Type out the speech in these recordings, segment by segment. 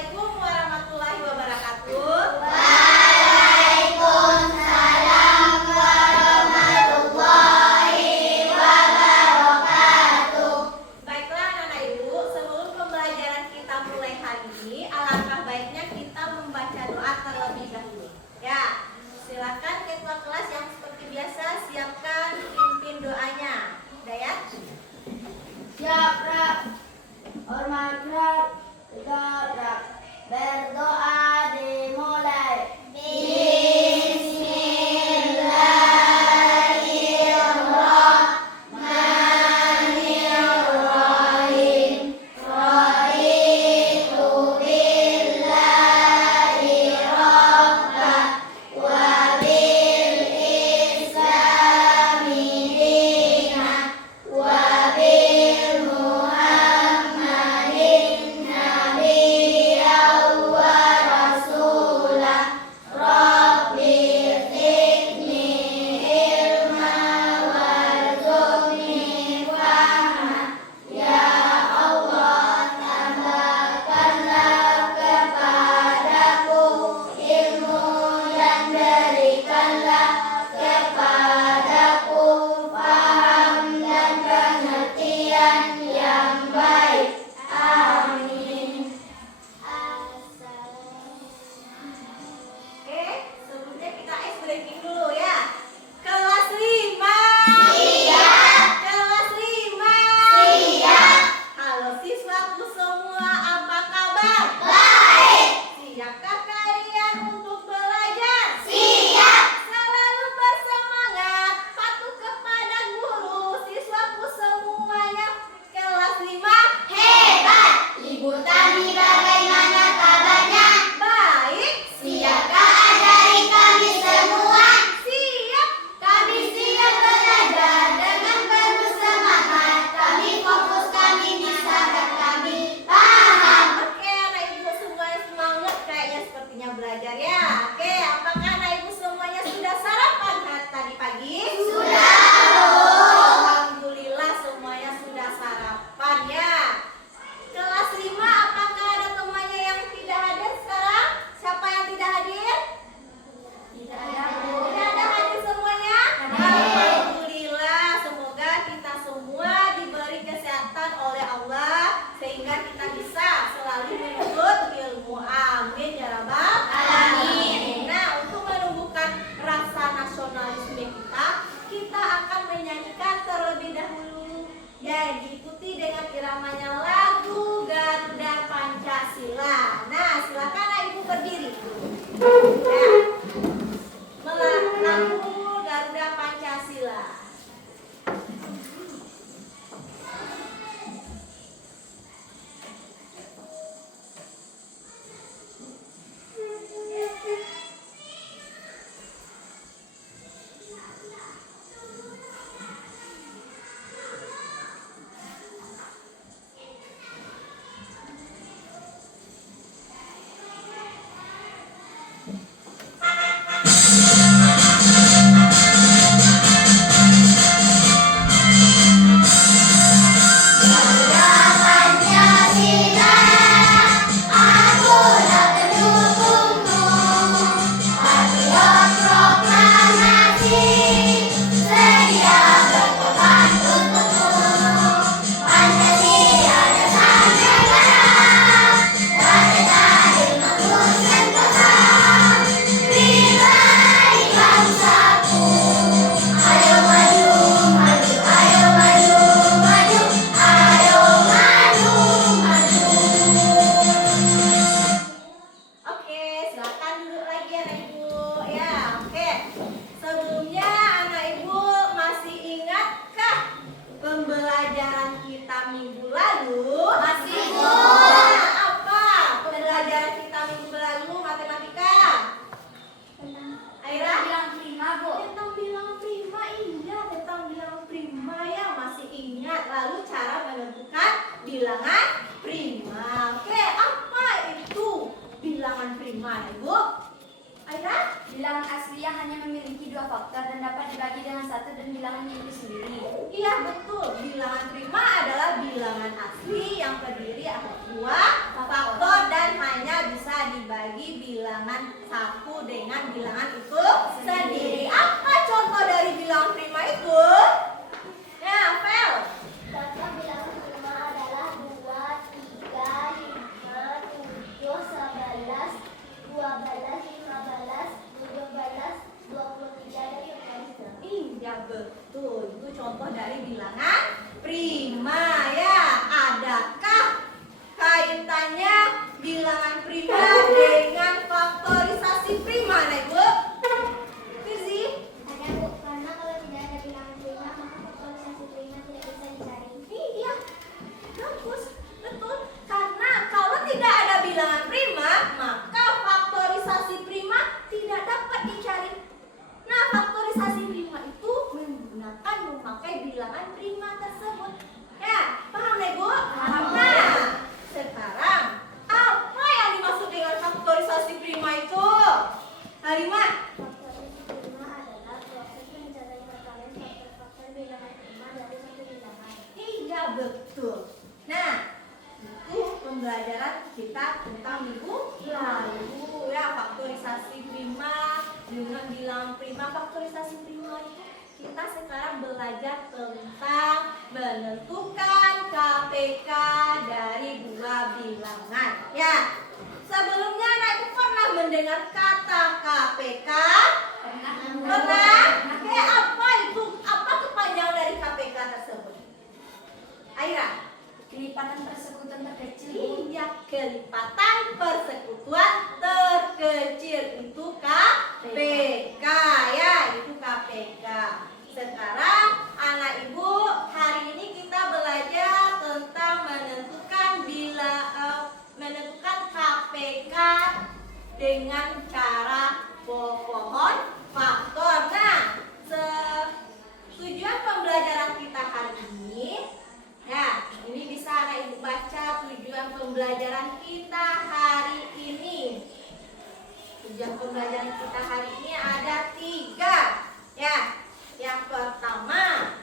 Assalamualaikum warahmatullahi wabarakatuh. Waalaikumsalam warahmatullahi wabarakatuh. Baiklah anak-anak ibu, sebelum pembelajaran kita mulai hari ini, alangkah baiknya kita membaca doa terlebih dahulu. Ya, silakan ketua kelas yang seperti biasa siapkan pimpin doanya. Dayat? Siap, Rak. Hormat, Rak. Tegap, Rak. Berdoa dimulai. Bismillahirrahmanirrahim. Raditu billahi rabbah wa bil islami dinah wa bil muhammadin nabiyyan wa rasulah. Rabbi zidni ilma warzuqni fahma. Ya Allah, tambahkanlah kepadaku ilmu dan berikanlah kepadaku paham dan pengertian yang baik. Amin. Oke, sebelumnya kita breaking dulu ya. Kelas 5. Siap. Kelas 5. Siap. Halo siswaku semua, apa kabar? Baik. Siapkah kalian untuk belajar? Siap. Selalu bersemangat, patuh kepada guru, siswaku semuanya. Kelas 5. Hebat. Ibu Tani, bagaimana kabarnya? Baik. Siapkah ajari kami semua? Siap. Kami siap belajar dengan penuh semangat. Kami fokus, kami bisa dan kami paham. Oke, anak ibu semuanya semangat kayaknya sepertinya belajar ya. Oke, apakah anak ibu semuanya sudah sarapan tadi pagi? Sudah. Alhamdulillah semuanya sudah sarapan ya. Kelas 5, apakah ada temannya yang tidak hadir sekarang? Siapa yang tidak hadir? Tidak ada, Bu. Tidak ada hadir semuanya? Alhamdulillah, semoga kita semua diberi kesehatan oleh Allah sehingga kita bisa selalu menuntut ilmu. Amin ya rabbal alamin. Nah, untuk menumbuhkan rasa nasionalisme kita akan menyanyikan terlebih dahulu. Ya, diikuti dengan iramanya lagu Garuda Pancasila. Nah, silakan anak ibu berdiri. Ya. Lagu Garuda Pancasila. Pancasila, akulah pendukungmu. Patriot proklamasi, sedia berkorban untukmu. Pancasila dasar negara, rakyat adil makmur sentosa. Nilai bangsaku, ayo maju, maju, ayo maju, maju, ayo maju, maju. Oke, silakan duduk lagi anak ibu. Ya, oke. Sebelumnya anak ibu masih ingatkah pembelajaran kita minggu lalu? Masih, Bu. Nah, apa pembelajaran kita minggu lalu matematika? Aira? Bilang prima, Bu. Tentang bilangan prima, iya tentang bilangan prima ya masih ingat. Lalu cara menentukan bilangan prima. Oke, apa itu bilangan prima, Ibu? Aira? Bilangan asli yang hanya memiliki dua faktor dan dapat dibagi dengan satu dan bilangannya itu sendiri. Iya betul, bilangan prima adalah bilangan asli yang terdiri atas dua faktor dan hanya bilangan satu dengan bilangan itu sendiri. Apa contoh dari bilangan prima itu? Ya, Fel. Contoh bilangan prima adalah 2, 3, 5, 7, 11, 12, 15, 17, 23, dan seterusnya. Iya betul, itu contoh dari bilangan prima ya. Adakah kaitannya bilangan prima dengan faktorisasi prima, nih Bu? Firzi? Ada Bu, karena kalau tidak ada bilangan prima maka faktorisasi prima tidak bisa dicari. Iya, bagus, betul. Karena kalau tidak ada bilangan prima, maka faktorisasi prima tidak dapat dicari. Nah, faktorisasi prima itu memakai bilangan prima tersebut. Ya, paham nih Bu? Paham. Nah, sekarang apa yang dimaksud dengan faktorisasi prima itu? Halimah? Faktorisasi prima adalah proses mencari perkalian faktor-faktor bilangan prima dari satu bilangan. Iya betul. Nah, itu pembelajaran kita tentang minggu lalu ya, faktorisasi prima dengan bilangan prima. Faktorisasi prima itu kita sekarang belajar tentang menentukan KPK dari dua bilangan. Ya, sebelumnya anak itu pernah mendengar kata KPK? Pernah? Oke, apa itu? Apa kepanjangan dari KPK tersebut? Aira? Kelipatan persekutuan terkecil. Iya, kelipatan persekutuan terkecil itu KPK ya, itu KPK. Sekarang anak ibu, hari ini kita belajar tentang menentukan KPK dengan cara pohon faktor. Nah, tujuan pembelajaran kita hari ini, ya, ini bisa anak ibu baca tujuan pembelajaran kita hari ini. Tujuan pembelajaran kita hari ini ada 3. Ya, yang pertama,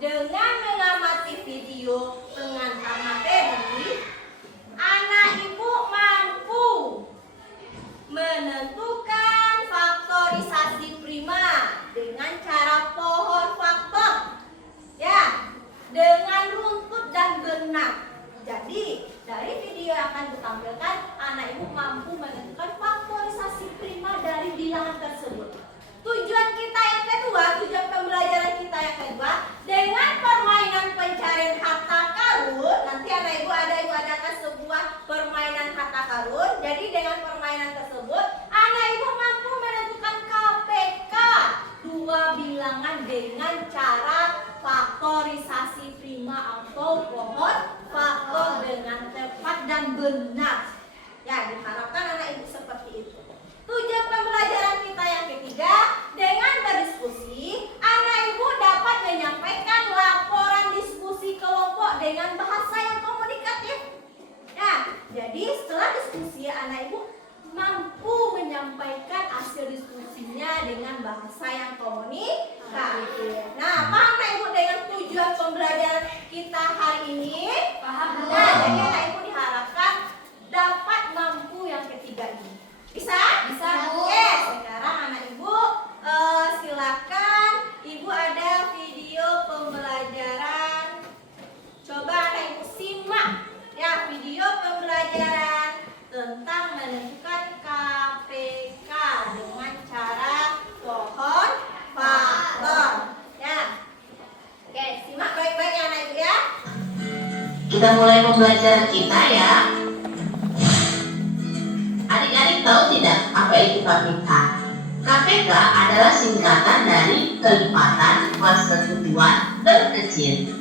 dengan mengamati video pengantar materi, anak ibu mampu menentukan faktorisasi prima dengan cara pohon faktor. Ya, dengan runtut dan benang. Jadi, dari video yang akan ditampilkan, anak ibu mampu menentukan faktorisasi prima dari bilangan tersebut. Tujuan kita yang kedua, tujuan pembelajaran kita yang kedua, dengan permainan pencarian harta karun. Nanti anak ibu adakan sebuah permainan harta karun. Jadi dengan permainan tersebut, anak ibu mampu menentukan KPK dua bilangan dengan cara faktorisasi prima atau pohon faktor dengan tepat dan benar. Ya, diharapkan anak ibu seperti itu. Tujuan pembelajaran kita yang ketiga, dengan berdiskusi, anak ibu dapat menyampaikan laporan diskusi kelompok dengan bahasa yang komunikatif. Nah, jadi setelah diskusi, anak ibu mampu menyampaikan hasil diskusinya dengan bahasa yang komunikatif. Nah, paham anak ibu dengan tujuan pembelajaran kita hari ini? Paham. Nah, jadi anak ibu diharapkan dapat mampu yang ketiga ini. Bisa? Bisa, Bu. Oke, sekarang anak ibu silakan. Ibu ada video pembelajaran. Coba anak ibu simak ya video pembelajaran tentang menentukan KPK dengan cara pohon faktor. Ya. Oke, simak baik-baik ya anak ibu ya. Kita mulai pembelajaran kita ya. Adik-adik tahu tidak apa itu KPK? KPK adalah singkatan dari kelipatan persekutuan terkecil.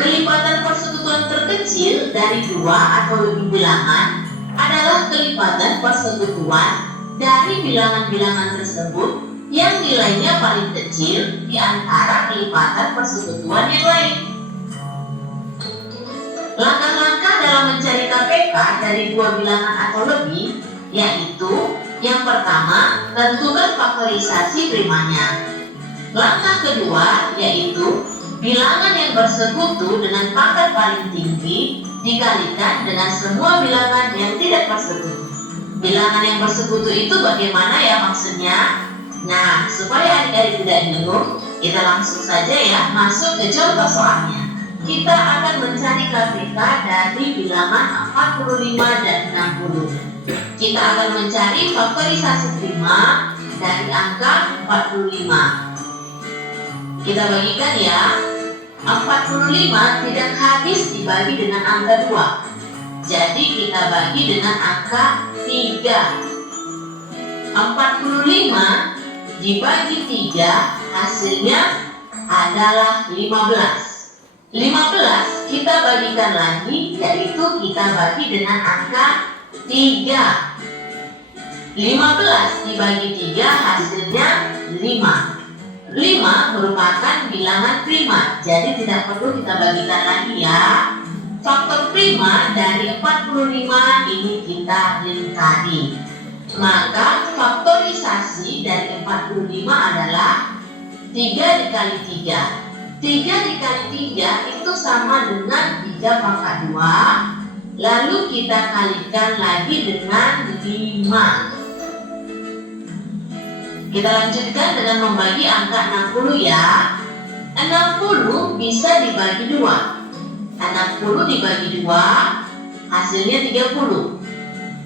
Kelipatan persekutuan terkecil dari 2 atau lebih bilangan adalah kelipatan persekutuan dari bilangan-bilangan tersebut yang nilainya paling kecil di antara kelipatan persekutuan yang lain. Langkah-langkah dalam mencari KPK dari 2 bilangan atau lebih, yaitu yang pertama, tentukan faktorisasi primanya. Langkah kedua, yaitu bilangan yang bersekutu dengan pangkat paling tinggi dikalikan dengan semua bilangan yang tidak bersekutu. bilangan yang bersekutu itu bagaimana ya maksudnya? Nah, supaya adik-adik tidak bingung, kita langsung saja ya masuk ke contoh soalnya. Kita akan mencari KPK dari bilangan 45 dan 60. Kita akan mencari faktorisasi prima dari angka 45. Kita bagikan ya. 45 tidak habis dibagi dengan angka 2. Jadi kita bagi dengan angka 3. 45 dibagi 3 hasilnya adalah 15. 15 kita bagikan lagi, yaitu kita bagi dengan angka 3. 15 dibagi 3 hasilnya 5. 5 merupakan bilangan prima, jadi tidak perlu kita bagikan lagi ya. Faktor prima dari 45 ini kita lingkari. Maka faktorisasi dari 45 adalah 3 dikali 3. 3 dikali 3 itu sama dengan 3 pangkat 2. Lalu kita kalikan lagi dengan 5. Kita lanjutkan dengan membagi angka 60 ya. 60 bisa dibagi 2. 60 dibagi 2 hasilnya 30.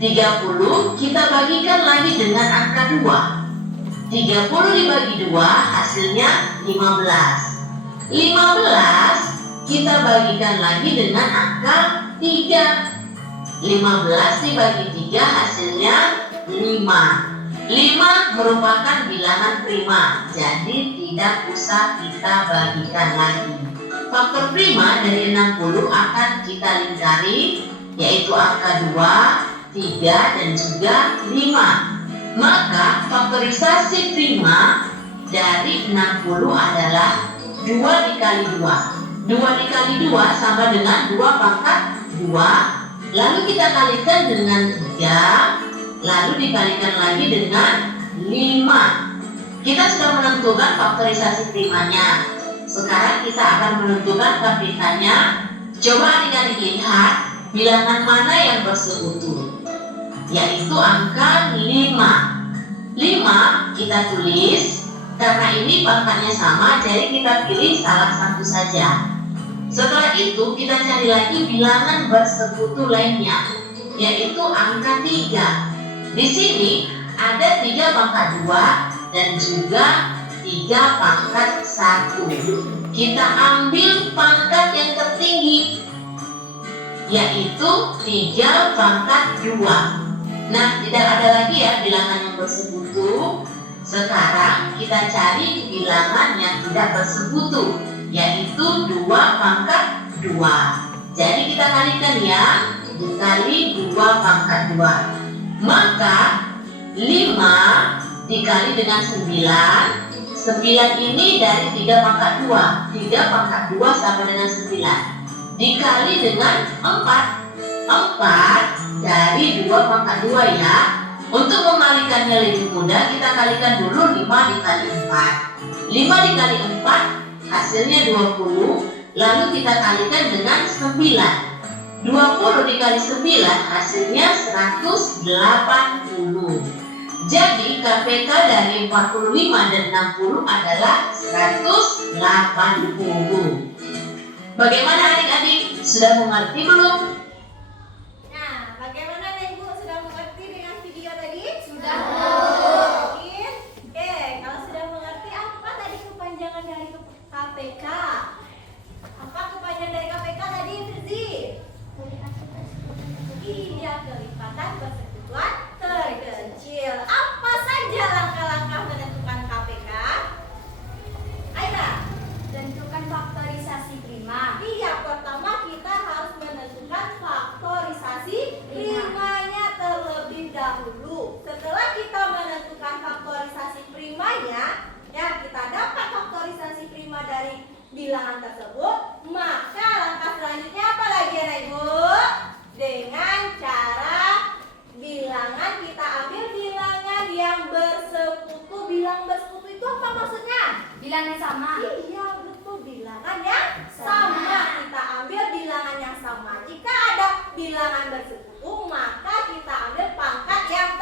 30 kita bagikan lagi dengan angka 2. 30 dibagi 2 hasilnya 15. 15 kita bagikan lagi dengan angka 3. 15 dibagi 3 hasilnya 5. 5 merupakan bilangan prima, jadi tidak usah kita bagikan lagi. Faktor prima dari 60 akan kita lingkari, yaitu angka 2, 3, dan juga 5. Maka faktorisasi prima dari 60 adalah 2 dikali 2. 2 dikali 2 sama dengan 2 pangkat 2. Lalu kita kalikan dengan 3. Lalu dikalikan lagi dengan 5. Kita sudah menentukan faktorisasi primanya. Sekarang kita akan menentukan KPK-nya. Coba adik-adik lihat bilangan mana yang bersekutu, yaitu angka 5. 5 kita tulis, karena ini pangkatnya sama, jadi kita pilih salah satu saja. Setelah itu kita cari lagi bilangan bersekutu lainnya, yaitu angka 3. Di sini ada 3 pangkat 2 dan juga 3 pangkat 1. Kita ambil pangkat yang tertinggi, yaitu 3 pangkat 2. Nah, tidak ada lagi ya bilangan yang bersekutu. Sekarang kita cari bilangan yang tidak bersekutu, yaitu 2 pangkat 2. Jadi kita kalikan ya, dikali 2 pangkat 2. Maka 5 dikali dengan 9. 9 ini dari 3 pangkat 2. 3 pangkat 2 sama dengan 9. Dikali dengan 4. 4 dari 2 pangkat 2 ya. Untuk memalikannya lebih mudah, kita kalikan dulu 5 dikali 4. 5 dikali 4 hasilnya 20. Lalu kita kalikan dengan 9. 20 dikali 9 hasilnya 180. Jadi KPK dari 45 dan 60 adalah 180. Bagaimana adik-adik? Sudah mengerti belum? Nah, bagaimana nih Bu? Sudah mengerti dengan video tadi? Sudah. Mungkin? Oke, kalau sudah mengerti, apa tadi kepanjangan dari KPK? Apa kepanjangan dari KPK tadi, Firzi? Iya, kelipatan persekutuan terkecil. Apa saja langkah-langkah menentukan KPK? Aina, Tentukan faktorisasi prima. iya, pertama kita harus menentukan faktorisasi primanya terlebih dahulu. Setelah kita menentukan faktorisasi primanya, ya kita dapat faktorisasi prima dari bilangan tersebut, maka langkah selanjutnya apa lagi ya Ibu? Dengan cara bilangan, kita ambil bilangan yang bersekutu. Bilangan bersekutu itu apa maksudnya? Bilangan sama. Iya betul, bilangan yang sama. Kita ambil bilangan yang sama. Jika ada bilangan bersekutu, maka kita ambil pangkat yang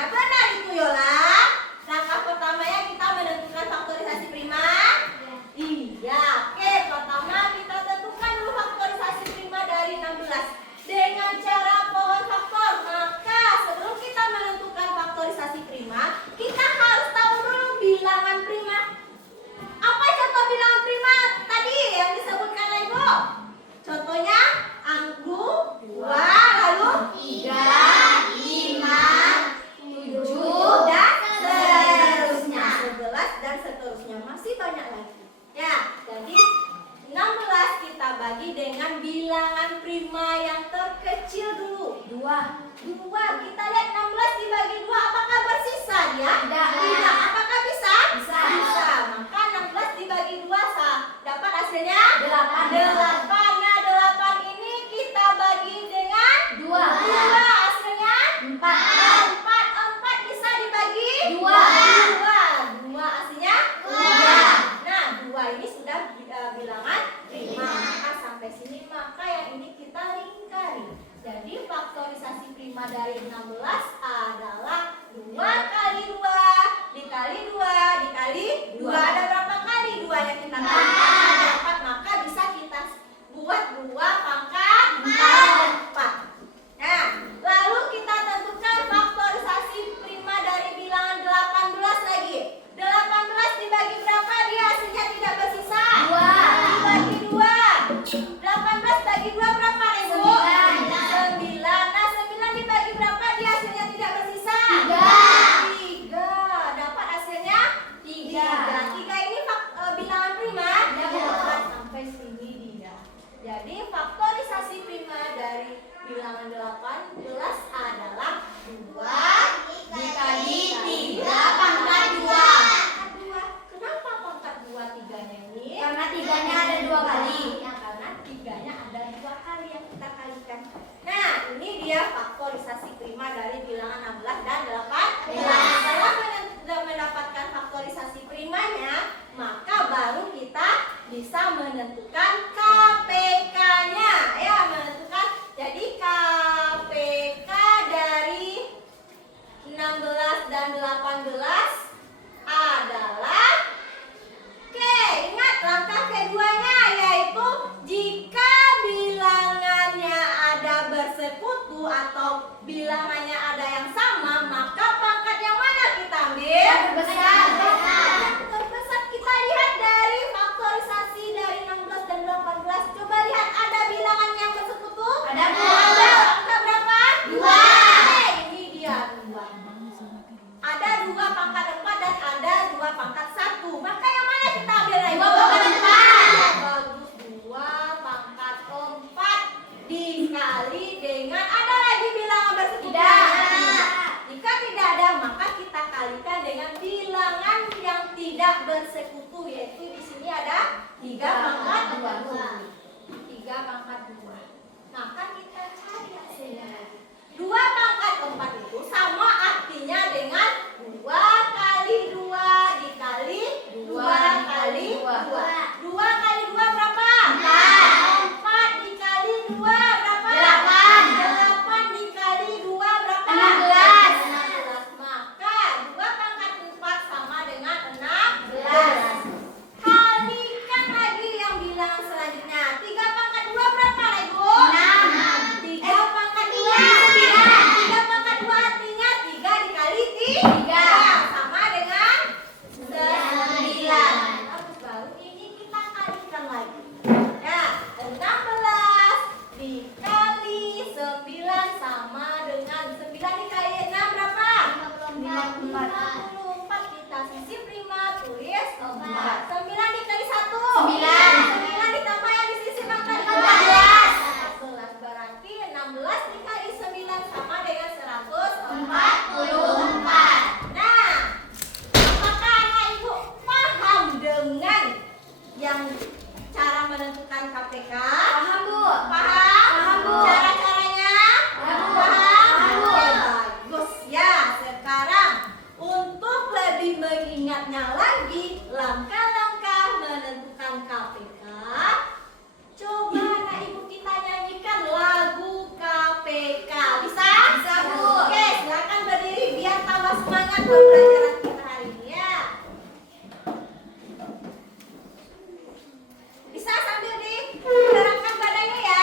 jawabannya benar itu Yola. Langkah pertamanya kita menentukan faktorisasi prima. Iya, oke. Pertama kita tentukan dulu faktorisasi prima dari 16 dengan cara pohon faktor. Maka sebelum kita menentukan faktorisasi prima, kita harus tahu dulu bilangan prima. Apa contoh bilangan prima tadi yang disebutkan Ibu? Contohnya angku 2, lalu 3, 5, 7, dan seterusnya. 11 dan seterusnya. Masih banyak lagi. Ya, jadi 16 kita bagi dengan bilangan prima yang terkecil dulu. 2. Kita lihat 16 dibagi 2, apakah bersisa dia? Tidak. Apakah bisa? Bisa. Maka 16 dibagi 2 dapat hasilnya 8. 8. Nah, 8 ini kita bagi dengan 2. Hasilnya 4 bisa dibagi 2 hasilnya 3. Nah, 2 ini sudah bilangan prima. Maka sampai sini, maka yang ini kita lingkari. Jadi faktorisasi prima dari 16 adalah 2 kali 2 dikali 2 dikali 2. Ada berapa kali 2 yang kita dapat? Maka bisa kita buat 2 pangkat 4. Nah, lalu kita tentukan faktorisasi prima dari bilangan 18 lagi. 18 dibagi berapa dia hasilnya tidak bersisa? 2. Dibagi 2. 18 bagi 2 berapa Ibu? 9. Nah, 9 dibagi berapa dia hasilnya tidak bersisa? 3. Dapat hasilnya 3. 3 ini bilangan prima? Sampai sini dia. Jadi faktorisasi prima dari bilangan 18 adalah 2 dikali 3 pangkat 2. Kenapa pangkat 2 3-nya ini? Karena 3-nya ada 2 kali. Ya, karena 3-nya ada 2 kali yang kita kalikan. Nah, ini dia faktorisasi prima dari bilangan 16 dan 18. Setelah mendapatkan faktorisasi primanya, maka baru kita bisa menentukan KPK-nya. Ya, menentukan. Jadi KPK dari 16 dan 18 adalah, oke, ingat langkah keduanya yaitu jika bilangannya ada bersekutu atau bilangannya ada yang sama, maka pangkat yang mana kita ambil? Terbesar. Terbesar. Kita lihat dari faktorisasi dari 16 dan 18. Coba lihat, ada bilangan yang bersekutu? Ada. Angka berapa? 2. Ini dia 2. Ada 2 pangkat 4 dan ada 2 pangkat 1. Maka yang mana kita ambil lagi? 2 pangkat 4. Bagus, 2 pangkat 4 dikali dengan ada lagi bilangan bersekutu? Tidak. Jika tidak ada, maka kita kalikan dengan bilangan yang tidak bersekutu, yaitu di sini ada 3 pangkat 2. 3 pangkat 2. Maka kita cari hasilnya lagi. 2 pangkat 4 itu sama artinya dengan 2 kali 2 dikali 2 kali 2. 2 kali 2 berapa? 4 dikali 2 berapa? 8 dikali 2 berapa? 16. Maka 2 pangkat 4 sama dengan 16. Kalikan lagi yang bilangan selanjutnya. 3 pangkat 2 berapa Ibu? 6. 3 pangkat 2 9. 3 pangkat 2 artinya 3 dikali 3 sama dengan 9. Baru ini kita kalikan lagi. Nah, 16 dikali 9 sama dengan 9 dikali 6 berapa? 54. Kita sisip 5, tulis 4. 9 dikali 1 9 ditambah yang disisip angka 14. Berarti 16 dikali 9 sama dengan 144. Nah, apakah anak ibu paham dengan yang cara menentukan KPK? Paham, Bu. Paham, Bu. Cara-caranya? Paham. Paham. Bu. Bagus ya. Sekarang untuk lebih mengingatnya lagi langkah-langkah menentukan KPK, coba anak ibu kita nyanyikan lagu KPK. Bisa? Bisa, Bu. Oke, silakan berdiri biar tahu semangat pembelajaran kita hari ini ya. Bisa sambil digerakkan badannya ya.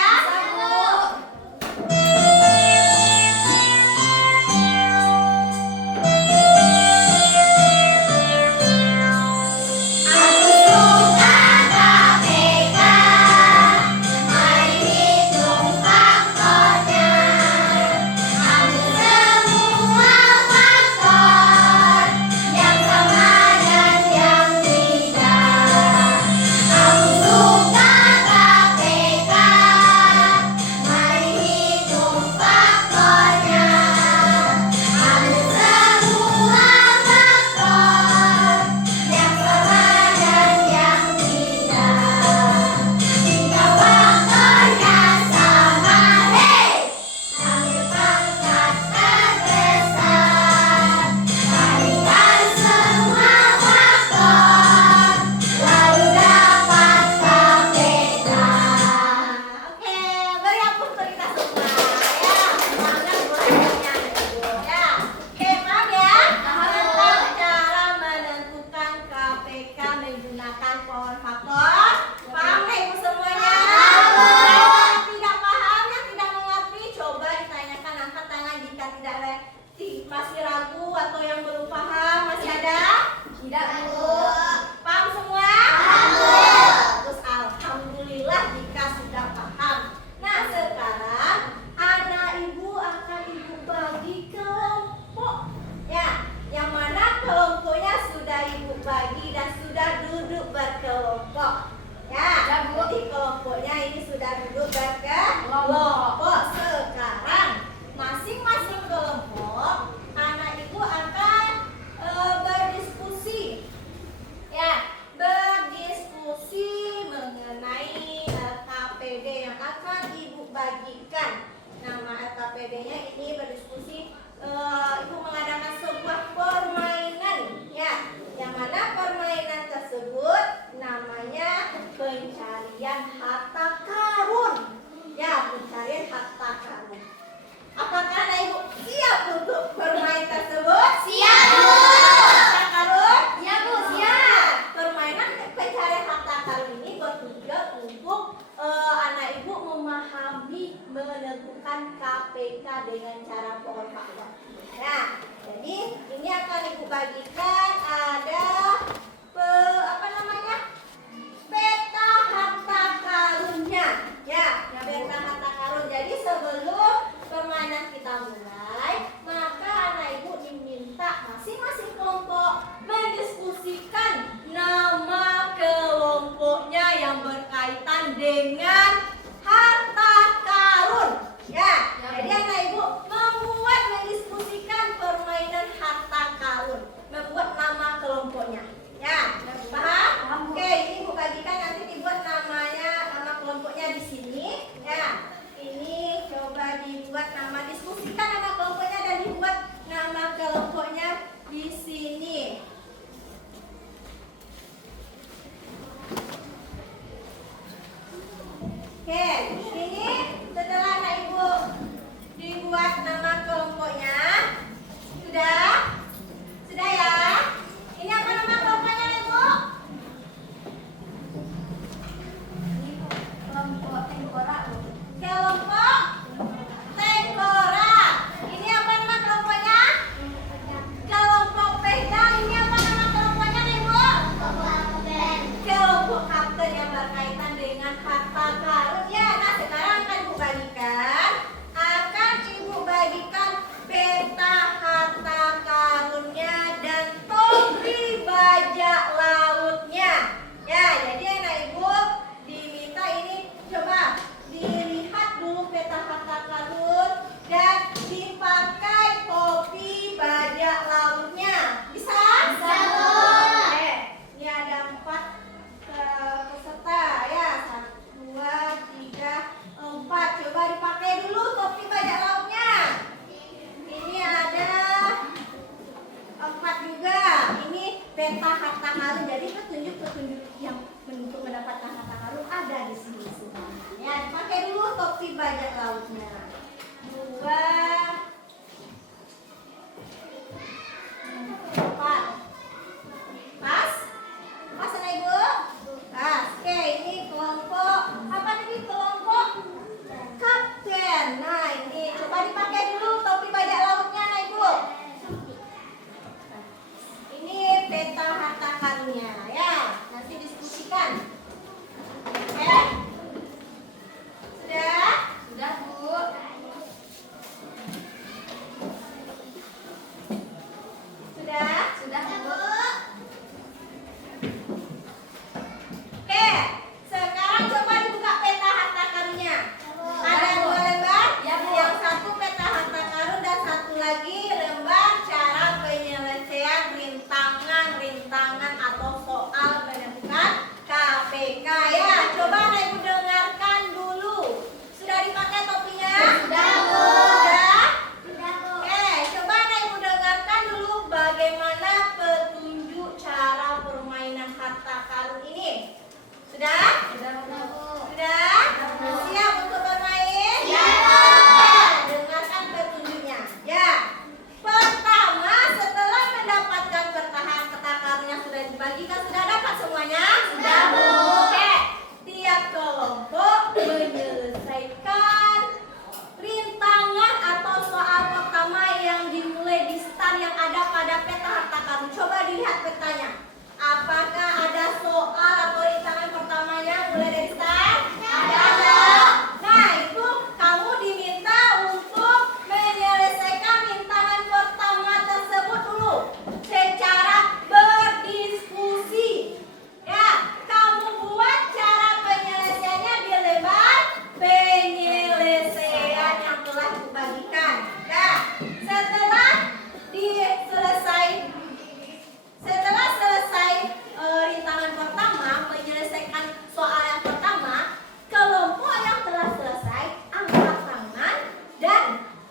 Masih ragu atau yang belum paham? Masih ada? Tidak, Bu. Paham semua? Terus alhamdulillah jika sudah paham. Nah, sekarang anak ibu akan ibu bagi kelompok. Ya, yang mana kelompoknya sudah ibu bagi dan sudah duduk berkelompok. Ya, jadi kelompoknya ini sudah duduk berkelompok. Sekarang masing-masing kelompok anak ibu akan berdiskusi, ya, berdiskusi mengenai LKPD yang akan ibu bagikan. Nama LKPD-nya ini berdiskusi, ibu mengadakan sebuah permainan, ya, yang mana permainan tersebut namanya pencarian harta karun, ya, pencarian harta karun. Apakah anak ibu siap untuk bermain tersebut? Siap, Bu. Harta karun? Siap, Bu, siap. Permainan pencarian harta karun ini bertujuan untuk anak ibu memahami, menentukan KPK dengan cara pohon fakta. Nah, jadi ini akan ibu bagikan ada peta harta karunnya, ya, peta harta karun. Jadi sebelum permainan kita mulai, maka anak ibu diminta masing-masing kelompok mendiskusikan nama kelompoknya yang berkaitan dengan harta karun. Ya, jadi anak ibu mendiskusikan permainan harta karun, membuat nama kelompoknya. Ya, paham? Oke, ini ibu bagikan, nanti dibuat nama kelompoknya di sini. Ya, ini coba dibuat nama, diskusikan nama kelompoknya dan dibuat nama kelompoknya di sini. Oke, ini setelah anak ibu dibuat nama kelompoknya, sudah ya. Ini apa nama kelompoknya, ibu? Kelompok tengkorak. Kelompok tengkorak. Ini apa nama kelompoknya? Kelompok peda. Ini apa nama kelompoknya, ibu? Kelompok kapten yang berkaitan dengan harta karun. Ya, nah sekarang akan ibu bagikan peta harta karunnya dan topi bajak lautnya. Ya, jadi anak ibu diminta ini coba dilihat dulu peta harta karun dan dipakai topi bajak lautnya. Bisa? Bisa, Bu. Oke, ini ada 4 peserta ya. 1, 2, 3, 4. Coba dipakai dulu topi bajak lautnya. Ini ada 4 juga. Ini peta harta karun. Jadi petunjuk-petunjuk yang untuk mendapatkan harta karun ada di sini semua. Ya, dipakai dulu topi bajak lautnya. 2, 3, yang ada pada peta harta karun. Coba dilihat petanya. Apakah ada soal atau rintangan pertamanya mulai dari start? Ada. Nah, itu kamu diminta untuk menyelesaikan rintangan pertama tersebut dulu secara berdiskusi. Ya, kamu buat cara penyelesaiannya di lembar penyelesaian yang telah dibagikan. Nah, setelah selesai rintangan pertama, menyelesaikan soal yang pertama, kelompok yang telah selesai angkat tangan dan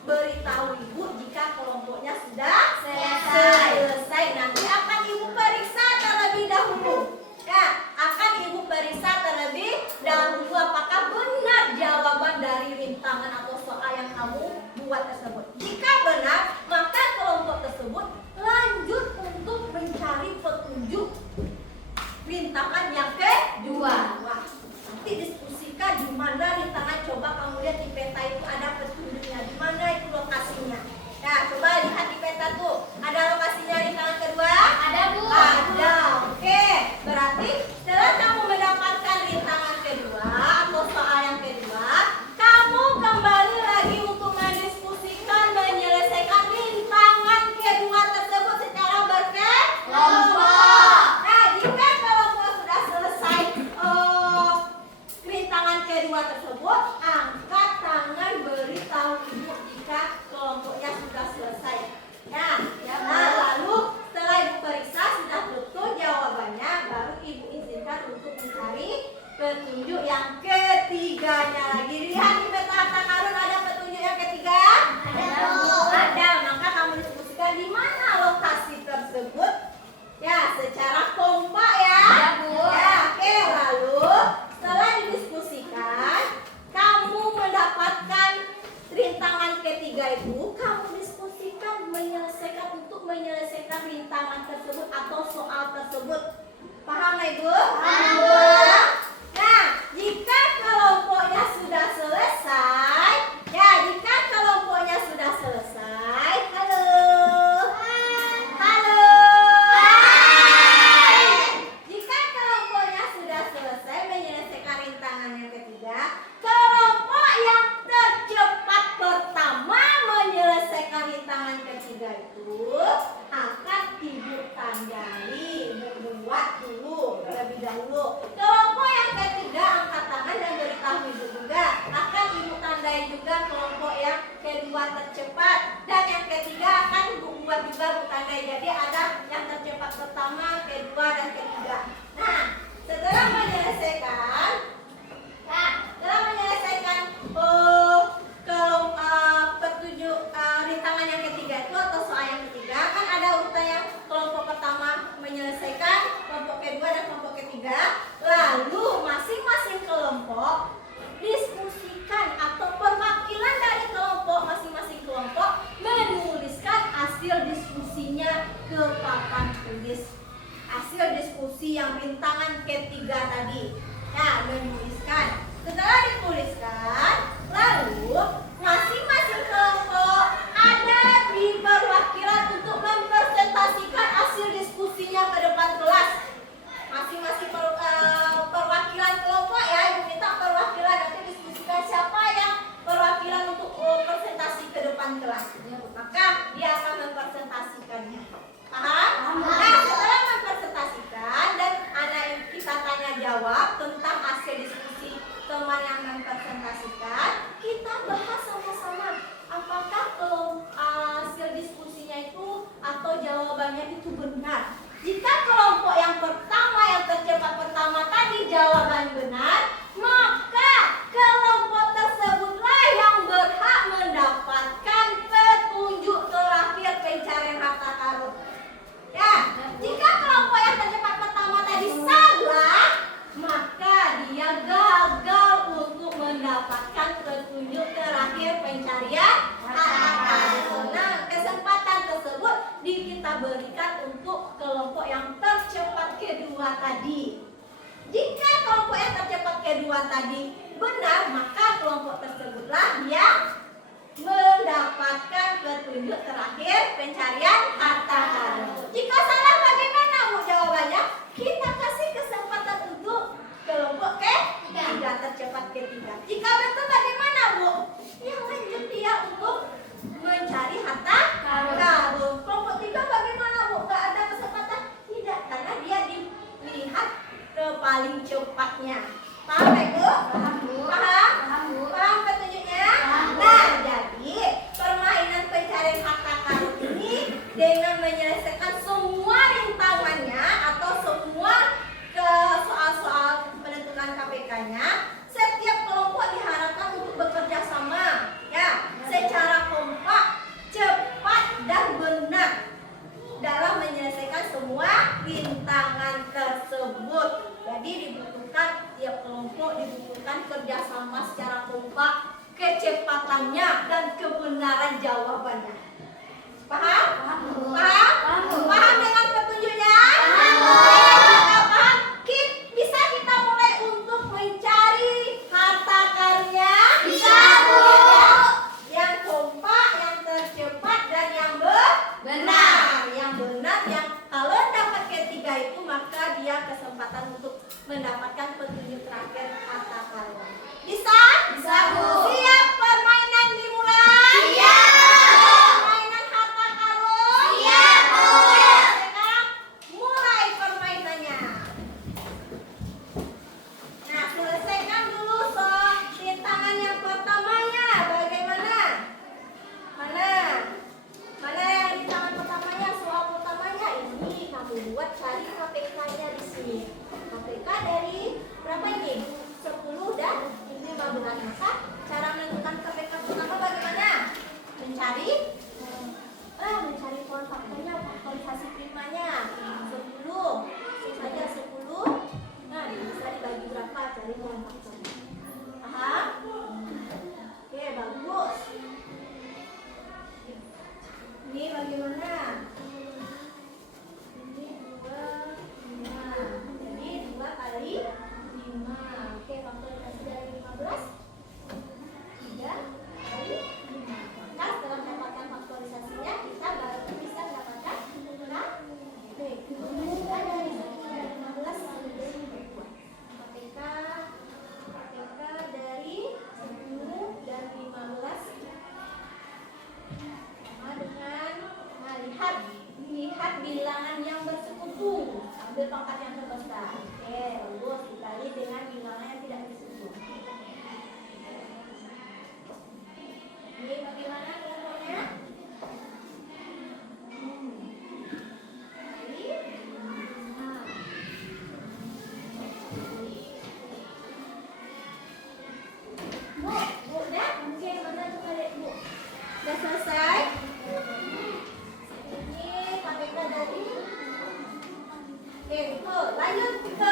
beritahu ibu jika kelompoknya sudah selesai. Nanti akan ibu periksa terlebih dahulu. Ya, akan ibu periksa terlebih dahulu apakah benar jawaban dari rintangan atau soal yang kamu buat tersebut. Jika benar, maka kelompok tersebut lanjut untuk mencari petunjuk rintangan yang kedua. Wah, nanti diskusikan di mana rintangan. Coba kamu lihat di peta itu ada petunjuknya. Di mana itu lokasinya? Nah, coba lihat di peta tuh. Ada lokasinya rintangan kedua? Ada, Bu. Ada. Oke, berarti setelah kamu mendapatkan rintangan kedua atau soal yang kedua, kamu kembali lagi untuk mendiskusikan menyelesaikan rintangan kedua tersebut secara berkelompok. Nah, jika kelompok sudah selesai rintangan kedua tersebut, angkat tangan beritahu ibu jika kelompoknya sudah selesai. Nah, lalu setelah ibu periksa sudah betul jawabannya, baru ibu izinkan untuk mencari petunjuk yang ketiganya lagi. Lihat di peta harta karun ada petunjuk yang ketiga? Ada. Maka kamu diskusikan di mana lokasi tersebut. Ya, secara kompak ya. Ya, Bu. Ya, oke. Lalu setelah didiskusikan, kamu mendapatkan rintangan ketiga itu, kamu diskusikan untuk menyelesaikan rintangan tersebut atau soal tersebut. Paham, Ibu? Paham. Nah, jika kelompoknya sudah selesai, halo. Jika kelompoknya sudah selesai menyelesaikan rintangan yang ketiga, kelompok yang tercepat pertama menyelesaikan rintangan ketiga itu akan ibu tandai, membuat dulu terlebih dahulu. Kelompok yang ketiga angkat tangan dan beritahu ibu juga, akan ibu tandai juga kelompok yang kedua tercepat, dan yang ketiga akan ibu buat juga ibu tandai. Jadi ada yang tercepat pertama, kedua, dan ketiga. Nah, setelah menyelesaikan petunjuk rintangan yang ketiga itu atau soal yang ketiga, kan ada urutannya kelompok pertama menyelesaikan, kelompok kedua, dan kelompok ketiga. Lalu masing-masing kelompok diskusikan atau perwakilan dari kelompok masing-masing kelompok menuliskan hasil diskusinya ke papan tulis. Hasil diskusi yang rintangan ketiga tadi. Nah, menuliskan. Setelah dituliskan, lalu masing-masing kelompok ada di perwakilan untuk mempresentasikan hasil diskusinya ke depan kelas. Masing-masing perwakilan kelompok ya, ibu minta perwakilan, nanti diskusikan siapa yang perwakilan untuk presentasi ke depan kelas. Maka dia akan mempresentasikannya. Paham? Nah, setelah mempresentasikan dan anak kita tanya jawab tentang hasil diskusi teman yang mempresentasikan, kita bahas sama-sama apakah hasil diskusinya itu atau jawabannya itu benar. Jika kelompok yang pertama, yang tercepat pertama tadi jawaban benar, maka kelompok tersebutlah yang berhak mendapatkan petunjuk terakhir pencarian harta karun. Ya, jika kelompok yang tercepat pertama tadi salah, maka dia gagal untuk mendapatkan petunjuk terakhir pencarian harta karun. Nah, kesempatan tersebut kita berikan untuk kelompok yang tercepat kedua tadi. Jika kelompok yang tercepat kedua tadi benar, maka kelompok tersebutlah yang mendapatkan petunjuk terakhir pencarian harta karun. Jika salah bagaimana Bu jawabannya? Kita kasih kesempatan untuk kelompok ketiga tercepat ketiga. Jika betul bagaimana Bu? Yang lanjut dia untuk mencari harta karun. Kelompok tiga bagaimana Bu? Gak ada kesempatan? Tidak, karena dia dilihat ke paling cepatnya. Paham Bu? Paham, Bu. Paham? Paham, Bu. Paham petunjuknya? Paham, Bu. Nah, jadi permainan pencarian harta karun ini dengan menyelesaikan semua rintangannya atau semua ke soal-soal penentuan KPK-nya, setiap kelompok diharapkan untuk bekerja sama, ya, secara kompak, cepat dan benar dalam menyelesaikan semua rintangan tersebut. Jadi dibutuhkan tiap kelompok dibutuhkan kerjasama secara kompak, kecepatannya dan kebenaran jawabannya. Paham? Paham, Bu. Paham? Paham, Bu. Paham dengan petunjuknya? Paham, Bu. Jika paham, bisa kita mulai untuk mencari harta karunnya? Bisa, Bu. Yang kompak, yang tercepat dan yang Benar. yang benar, yang kalau dapat ketiga itu maka dia kesempatan untuk mendapatkan petunjuk terakhir harta karun. Bisa? Bisa, Bu. Siap permainan dimulai? Siap. Permainan harta karun? Siap, Bu. Sekarang mulai permainannya. Nah, selesaikan dulu rintangan yang pertamanya. Bagaimana? Mana yang rintangan pertamanya? Soal pertamanya ini kamu buat cari KPK-nya di sini. KPK dari berapa ini? 10 dan 15. Maka cara menentukan KPK pertama bagaimana? Mencari pohon faktornya, faktorisasi primanya 10. Saja 10. Nah, bisa dibagi berapa? Cari pohon faktornya. Paham? Oke, bagus. Ini bagaimana? Ini 2, 5. Jadi 2 kali 5. Oke, faktorisasi dari 15. 3 kali 5. Maka setelah mendapatkan faktorisasinya, kita baru bisa mendapatkan KPK. Dari 10 dan 15 sampai 2. KPK dari 10 dan 15 sama dengan lihat bilangan yang bersekutu. Ambil pangkat yang terbesar. Oke, bagus. Dikali dengan bilangan yang tidak bersekutu. Ini bagaimana kelompoknya? Bu, dah? Oke, mana coba lihat Bu. Sudah selesai? Ini KPK dari. Oke, lanjut ke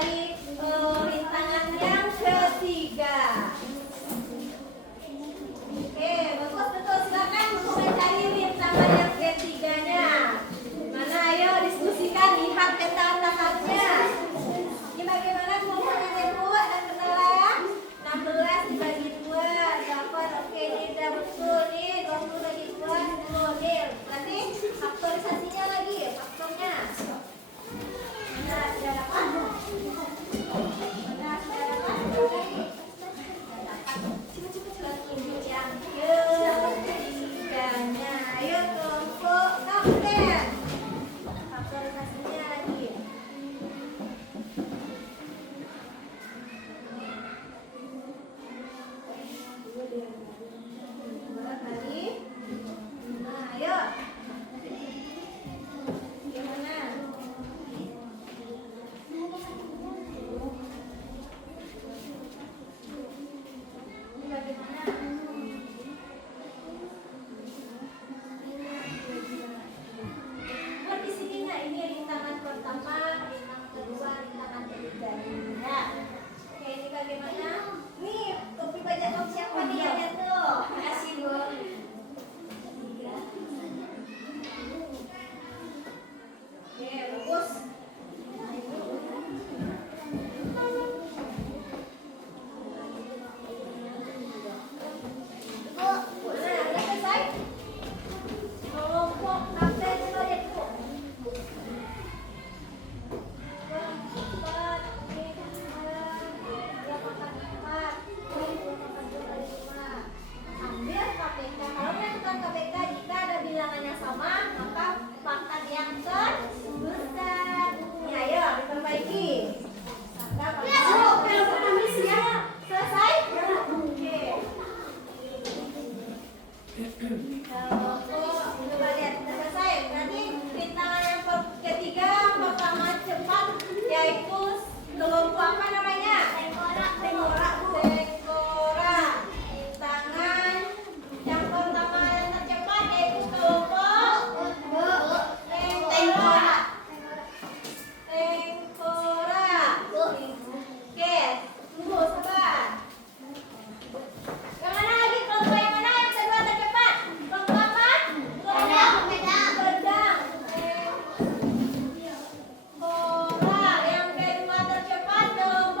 dari rintangan yang ketiga. Oke, bagus betul. Silakan untuk mencari rintangan yang ketiganya. Mana? Ayo diskusikan, lihat peta atasnya. Ini bagaimana kelompoknya Bu dan kendala? 16 dibagi 2, 8. Oke, ini udah betul nih. 20 bagi 2, 10. Nih, berarti faktorisasinya lagi, faktornya. Nah, sudah dapat? Nah, sudah dapat? Cepat tunjuk yang ketiganya. Ayo kelompok kapten. Faktorisasinya lagi. 2 kali 5. Ayo. Gimana? Ini bagaimana? Buat di sini nggak? Ini rintangan pertama, rintangan kedua, rintangan ketiga. Ya. Oke, ini bagaimana? Nih, topi bajak kamu siapa nih yang lihat tuh? Makasih, Bu. Oke, bagus. Bu, nah, udah selesai? Kelompok kapten coba lihat, Bu. 4, 5. Ambil KPK. Kalau menentukan KPK jika ada bilangan yang sama, maka pangkat yang terbesar. Ya, ayo diperbaiki. Selesai? Oke. Coba lihat, sudah selesai. Berarti rintangan yang ketiga pertama cepat, yaitu kelompok apa namanya? Tengkorak. Rintangan yang pertama yang tercepat yaitu kelompok tengkorak. Oke, tunggu sabar. Yang mana lagi kelompok yang mana yang kedua tercepat? Kelompok apa? Pedang. Tengkorak. Yang kedua tercepat kelompok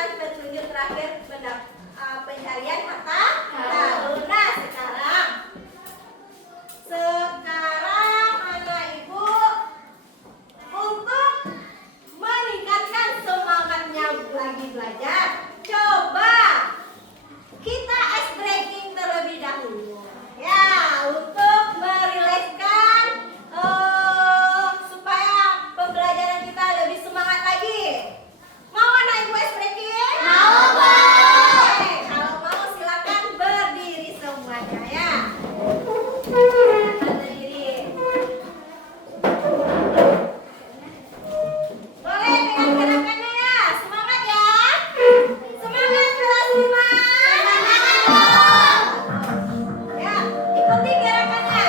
mendapatkan petunjuk terakhir pencarian harta karun. Nah, sekarang anak ibu untuk meningkatkan semangatnya lagi belajar, coba kita ice breaking terlebih dahulu. Ya, untuk merilekskan supaya pembelajaran kita lebih semangat lagi. Mau anak ibu ice breaking? Mau, Bu. Oke, kalau mau silakan berdiri semuanya ya. Berdiri. Boleh dengan gerakannya ya. Semangat ya. Semangat kelas 5. Ya, ikuti gerakannya.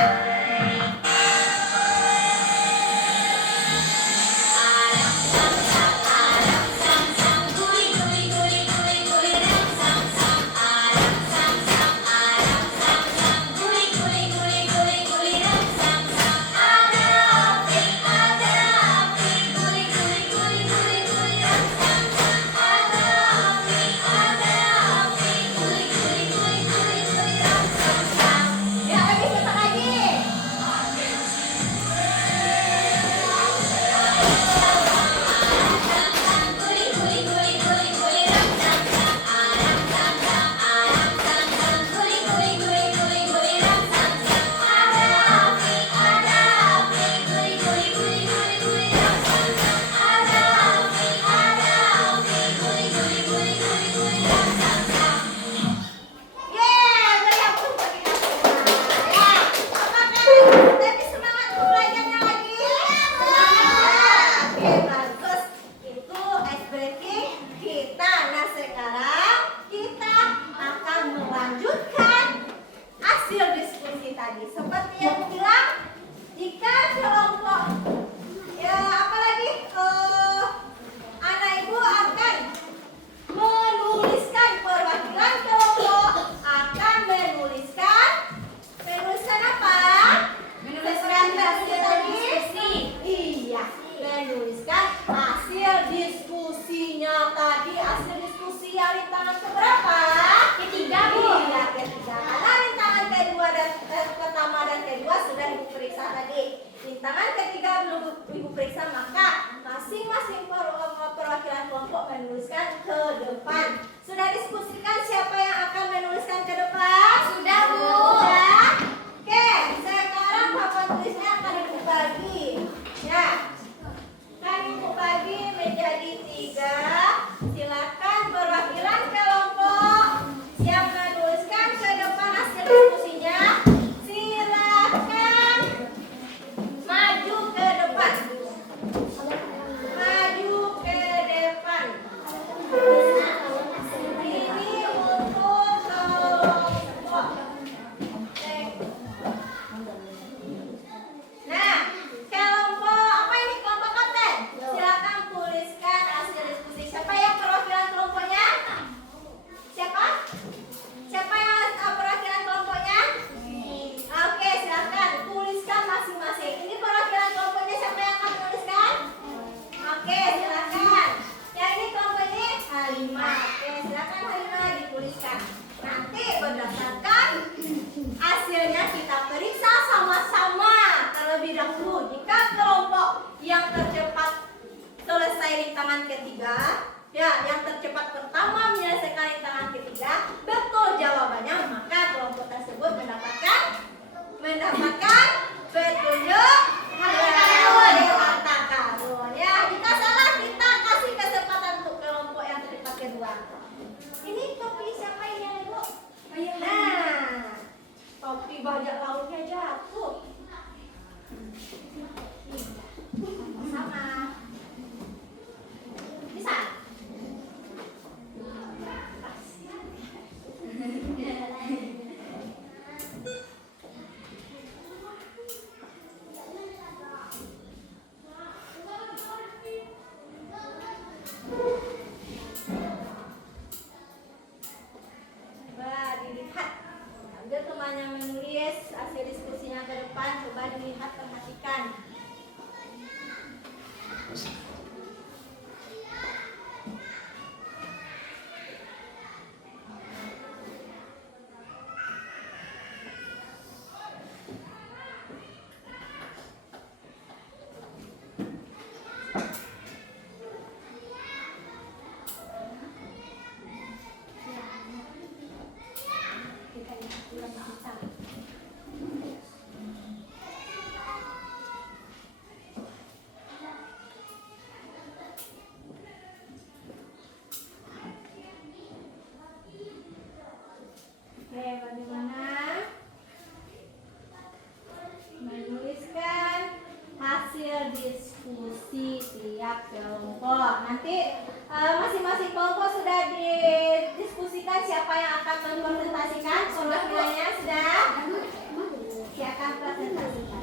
Ya, lebih cepat lagi. Yeay, meriah pun bagi kita semua. Ya, apakah lebih semangat untuk belajarnya lagi? Oke, bagus. Itu ice breaking kita. Nah, sekarang kita akan melanjutkan hasil diskusi tadi. Seperti yang aku bilang, jika kelompok ya apalagi anak ibu akan menuliskan perwakilan kelompok, akan menuliskan apa? Menuliskan hasil diskusi. Iya, menuliskan hasil diskusinya tadi. Hasil diskusi yang rintangan keberapa? Ketiga, Bu. Iya, ketiga. Karena rintangan kedua dan pertama dan kedua sudah ibu periksa tadi. Rintangan ketiga belum ibu periksa, maka masing-masing perwakilan kelompok menuliskan ke depan. Sudah diskusikan siapa yang akan menuliskan ke depan? Sudah, Bu. Sudah. Oke, sekarang papan tulisnya akan ibu bagi. Ya, kan ibu bagi menjadi 3. Silakan perwakilan kelompok yang menuliskan ke depan hasil diskusinya. Silakan maju ke depan. Maju ke depan. Ini untuk kelompok. Nah, kelompok apa ini? Kelompok kapten. Silakan tuliskan hasil diskusi. Siapa yang perwakilan kelompoknya? Siapa? Siapa yang perwakilan kelompoknya? Oke, silakan tuliskan masing-masing. Ini perwakilan kelompoknya siapa yang akan menuliskan? Oke, silakan. Yang ini kelompok ini Halimah. Oke, silakan Halimah dituliskan. Nanti berdasarkan hasilnya kita periksa sama-sama terlebih dahulu. Jika kelompok yang tercepat selesai rintangan ketiga, ya yang tercepat pertama menyelesaikan rintangan ketiga, betul jawabannya, maka kelompok tersebut mendapatkan petunjuk harta karun. Ya, jika salah kita kasih kesempatan untuk kelompok yang tercepat kedua. Ini topi siapa ini ya, Bu? Nah, topi bajak lautnya jatuh. Sama. Bisa? Coba dilihat. Ambil teman yang menulis hasil diskusinya ke depan. Coba dilihat, perhatikan. diskusi tiap kelompok. Nanti masing-masing kelompok sudah didiskusikan siapa yang akan mempresentasikan perwakilannya sudah? Silakan presentasikan.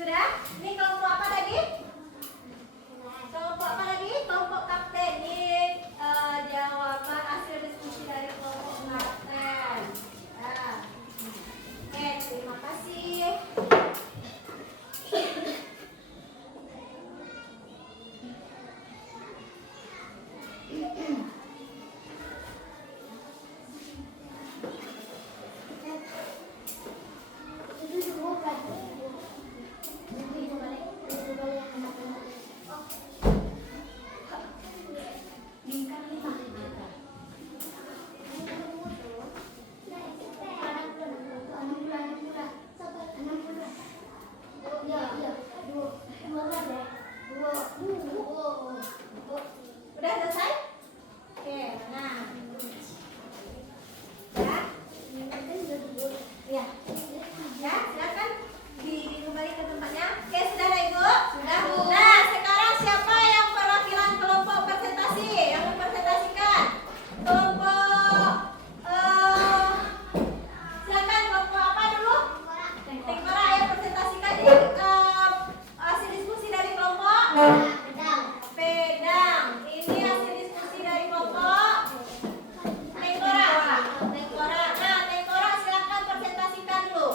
Sudah? Ini kelompok apa tadi? Kelompok apa tadi? Kelompok kapten. Ini jawaban hasil diskusi dari kelompok kapten. Nah. Oke, terima kasih. Udah selesai? Oke, nah. Ya. Ya, silakan kembali ke tempatnya. Oke, sudah ada Ibu? Sudah, Bu. Nah, sekarang siapa yang perwakilan kelompok presentasi yang mempresentasikan? Kelompok silakan kelompok apa dulu? Tengkora yang presentasikan di hasil diskusi dari kelompok Pedang. Ini hasil diskusi dari kelompok Tengkora. Tengkora. Nah, Tengkora silakan presentasikan dulu.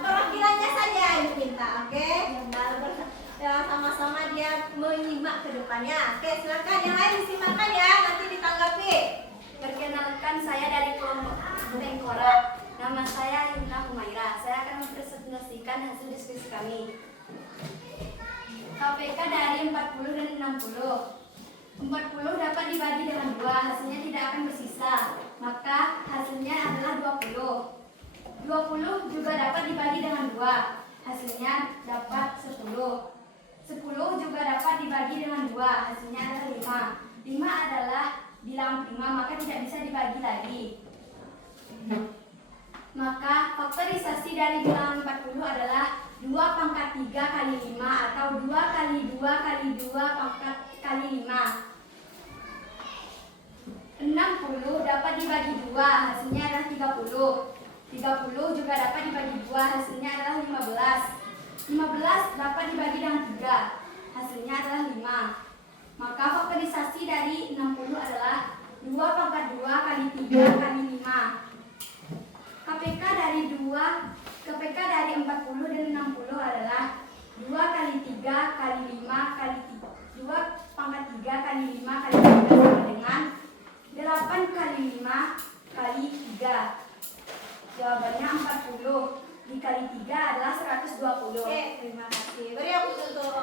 Perwakilannya saja Ibu minta, oke? Sama-sama dia menyimak ke depannya. Oke, silakan yang lain disimakkan ya, nanti ditanggapi. Perkenalkan, saya dari kelompok Tengkora. Nama saya Yumna Humaira. Saya akan mempresentasikan hasil diskusi kami. KPK dari 40 dan 60. 40 dapat dibagi dengan 2, hasilnya tidak akan bersisa. Maka hasilnya adalah 20. 20 juga dapat dibagi dengan 2, hasilnya dapat 10. 10 juga dapat dibagi dengan 2, hasilnya adalah 5. 5 adalah bilang prima, maka tidak bisa dibagi lagi. Maka faktorisasi dari bilangan 40 adalah 2 pangkat 3 kali 5 atau 2 kali 2 kali 2 pangkat kali 5. 60 dapat dibagi 2, hasilnya adalah 30. 30 juga dapat dibagi 2, hasilnya adalah 15. 15 dapat dibagi dengan 3, hasilnya adalah 5. Maka faktorisasi dari 60 adalah 2 pangkat 2 kali 3 kali 5. KPK dari 40 dan 60 adalah 2 kali 3 kali 5 kali 2 pangkat 3 kali 5 kali 3 sama dengan 8 kali 5 kali 3. Jawabannya 40 dikali 3 adalah 120. Oke, terima kasih. Beri aku untuk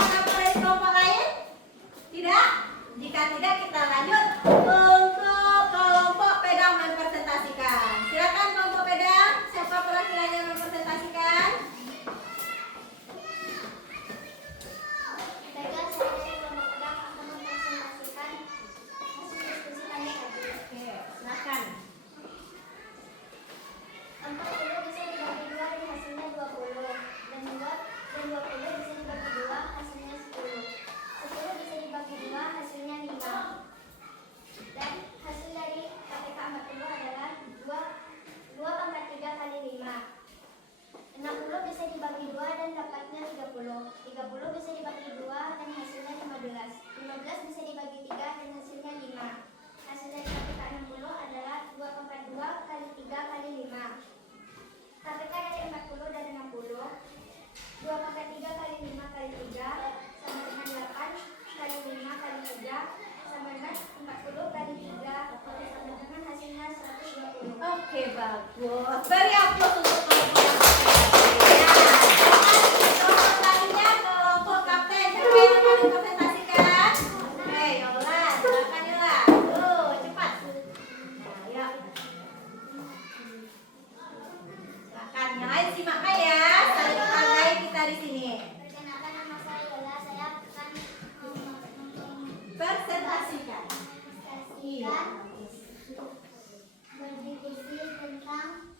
Apakah dari kelompok lain? Tidak? Jika tidak, kita lanjut untuk kelompok Pedang mempresentasikan. Silakan kelompok Pedang. Siapa perwakilannya yang mempresentasikan? Baiklah, saya dari kelompok Pedang akan mempresentasikan hasil diskusi kami tadi. Oke, silakan. 40 bisa dibagi aplaus. Beri aplaus untuk kelompok yang presentasinya. Kelompok tadinya kelompok kapten. Siapa yang akan dipresentasikan? Oke, Yola, silakan Yola. Tuh, cepat. Nah, yuk. Silakan, yang lain simakkan ya. Saling menghargai kita di sini. Perkenalkan, nama saya Yola. Saya akan Presentasikan. Iya. berdiskusi tentang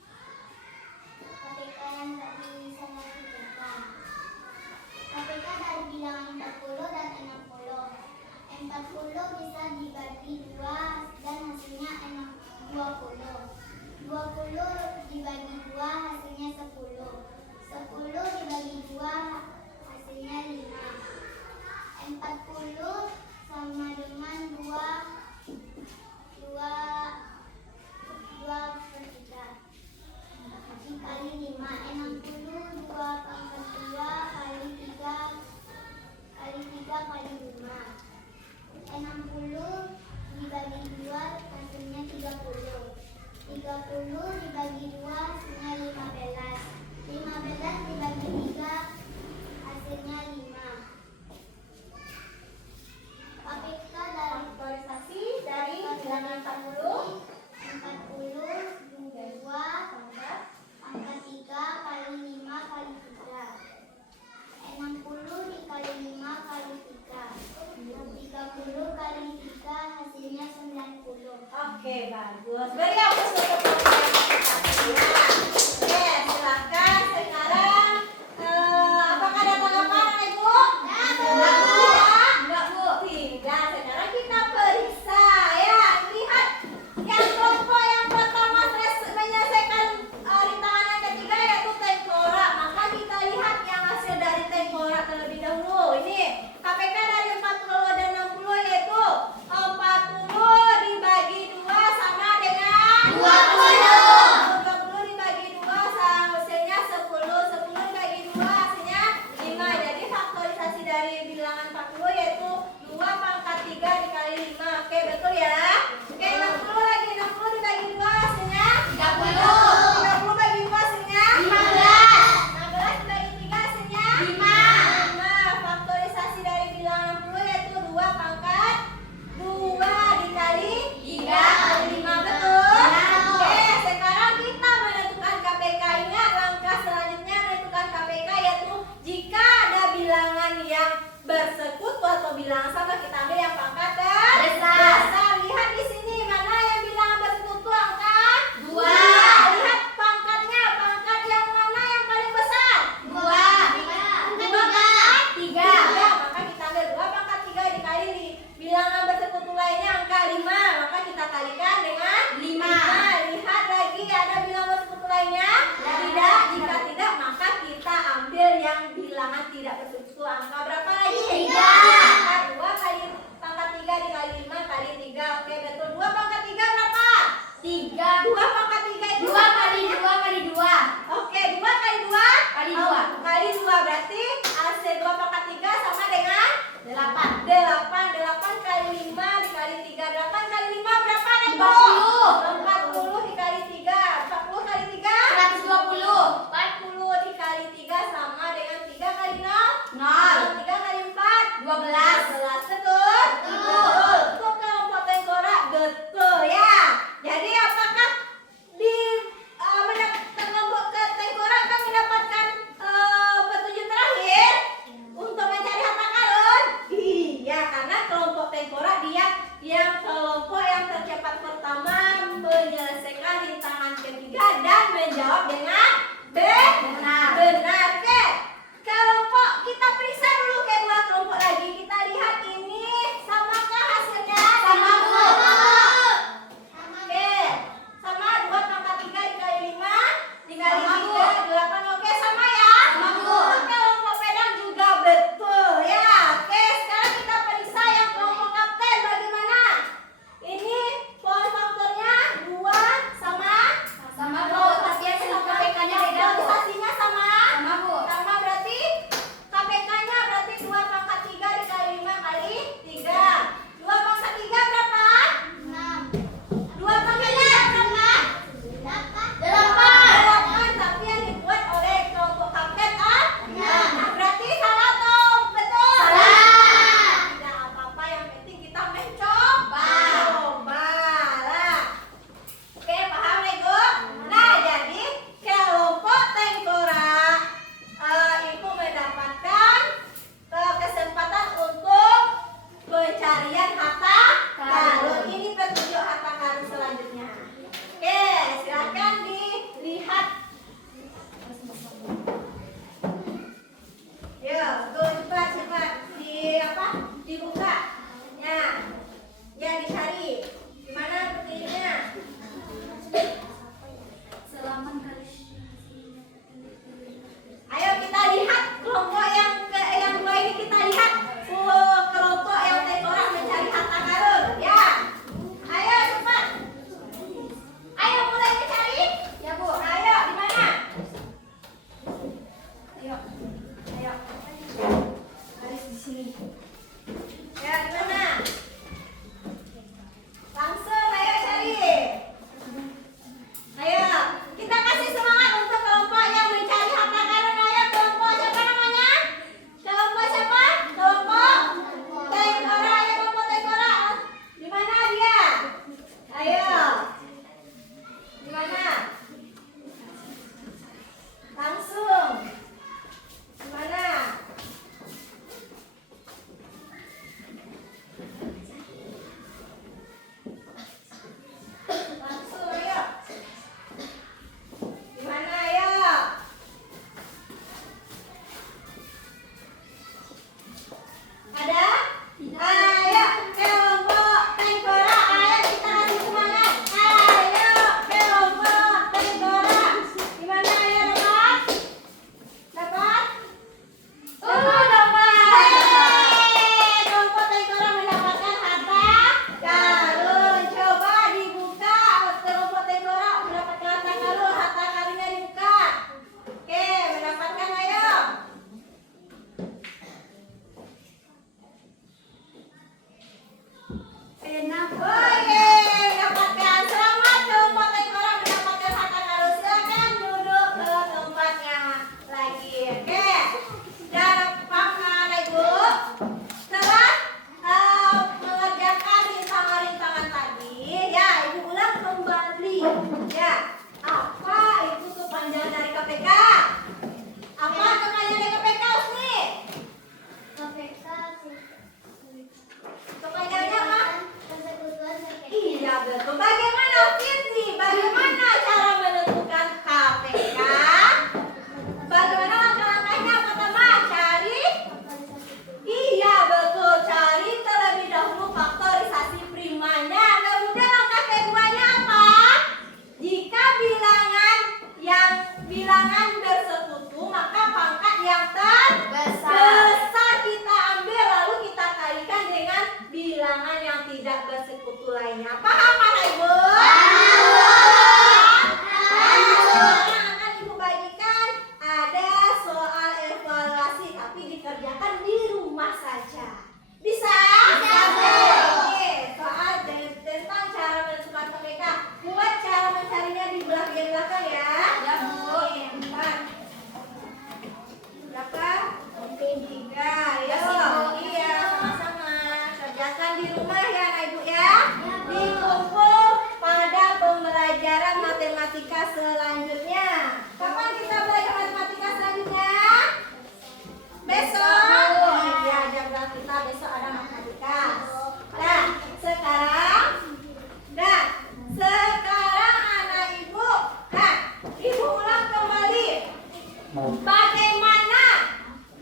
Bagaimana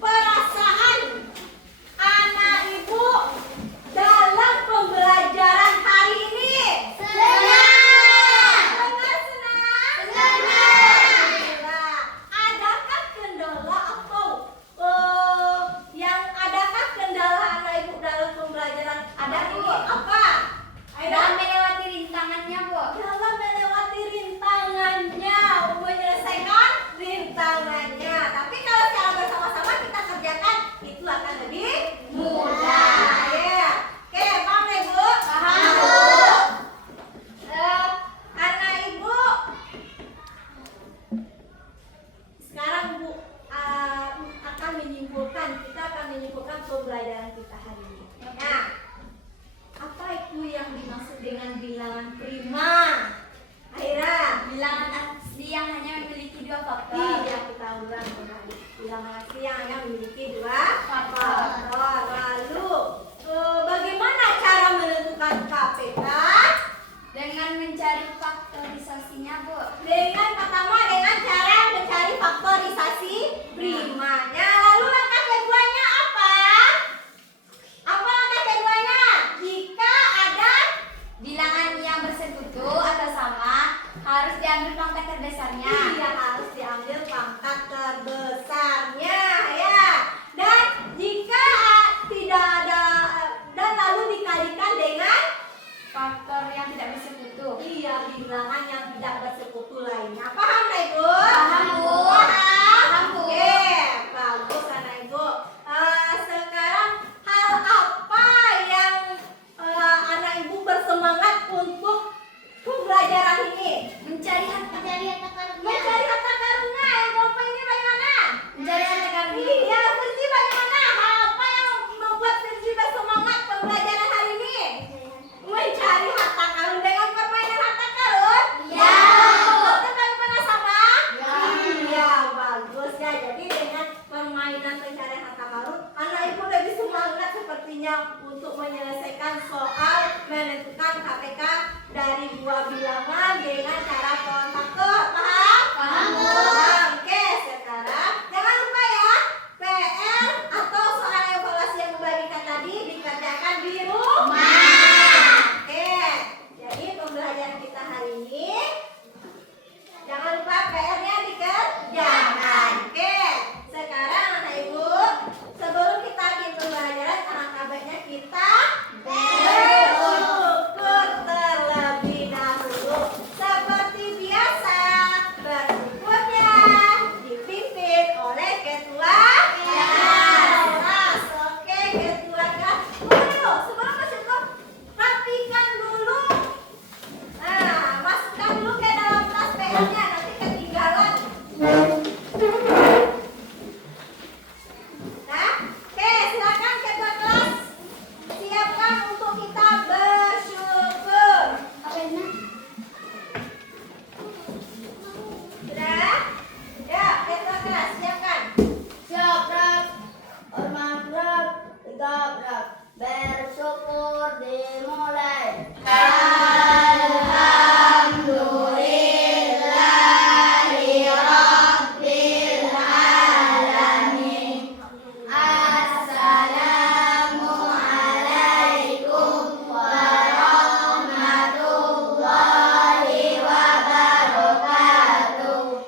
perasaan anak ibu dalam pembelajaran hari ini? Senang. Benar senang? Alhamdulillah. Adakah kendala atau adakah kendala anak ibu dalam pembelajaran Ada, hari Bu. ini? Apa? Dalam melewati rintangannya, Bu. Dalam melewati rintangannya, menyelesaikan rintangannya. Tapi kalau secara bersama-sama kita kerjakan, itu akan lebih mudah. Ya. Oke, paham ya, Bu? Paham, Bu. Bu. Anak ibu, sekarang Bu akan menyimpulkan, kita akan menyimpulkan pembelajaran kita hari ini. Nah, apa itu yang dimaksud dengan bilangan prima? Akhirnya Bilangan asli yang hanya memiliki dua faktor. iya, kita ulang kembali. Bilangan asli yang hanya memiliki dua Faktor. faktor. Lalu bagaimana cara menentukan KPK? Dengan mencari faktorisasinya, Bu. Dengan pertama